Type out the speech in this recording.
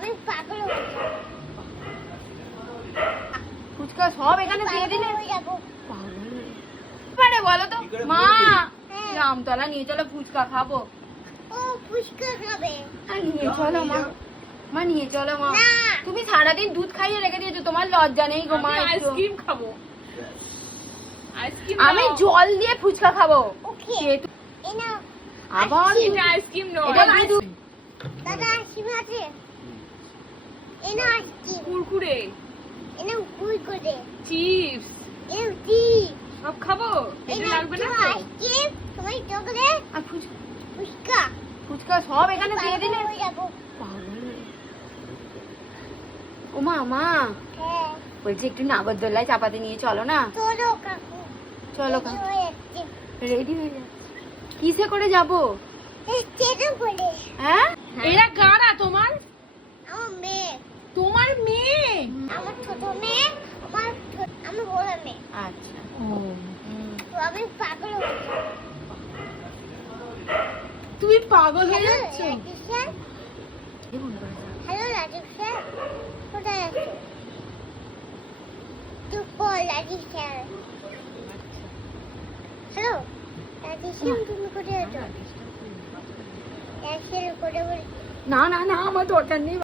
আমি পাগল হয়ে যাব। ফুচকা সব এখানে দিয়ে দিলে হয়ে যাব। পারে বলো তো মা হ্যাঁ। রামতলা নিয়ে চলো ফুচকা খাবো। ও ফুচকা খাবে? নিয়ে চলো মা, মা নিয়ে চলো মা। না। তুমি সারাদিন দুধ খাইয়ে রেখে দিয়েছো, তোমার লজ্জা নেই গো মা? একটু। আইসক্রিম খাবো। আইসক্রিম আমি জল দিয়ে ফুচকা খাবো। ওকে। এই নাও। আবার এটা আইসক্রিম নয়। এটা দুধ। দাদা আইসক্রিম আছে? এই নাও আইসক্রিম। কুরকুরে, এই নাও কুরকুরে। চিপস এই নাও চিপস। সব খাবো। এই এটা নাও লাগবে না তো? আইসক্রিম, তোমার চকলেট, আর ফুচকা ফুচকা। ফুচকা সব এখানে দিয়ে দিলে পাগল হয়ে যাব। ও মা মা হ্যাঁ। বলছি একটু নাগরদোল্লায় চাপাতে নিয়ে চলো না। চলো কাকু। চলো রেডি কাকু। হয়ে যাচ্ছে। রেডি হয়ে যাচ্ছে। কিসে করে যাবো? এই চেটো করে। হ্যাঁ এরা কারা তোমার? আমার মেয়ে, তোমার মেয়ে? আমার ছোট মেয়ে, আমার বড় মেয়ে। আচ্ছা তো আমি পাগল হয়ে যাব। তুমি পাগল হয়ে হ্যালো যাচ্ছ? Rajib sir. Hello Rajib sir, কোথায় আছো? চুপ কর Rajib sir. Hello Rajib sir, তুমি কোথায় আছো? রাজীব স্যার কোথায় বলছি? না না না আমার দরকার নেই।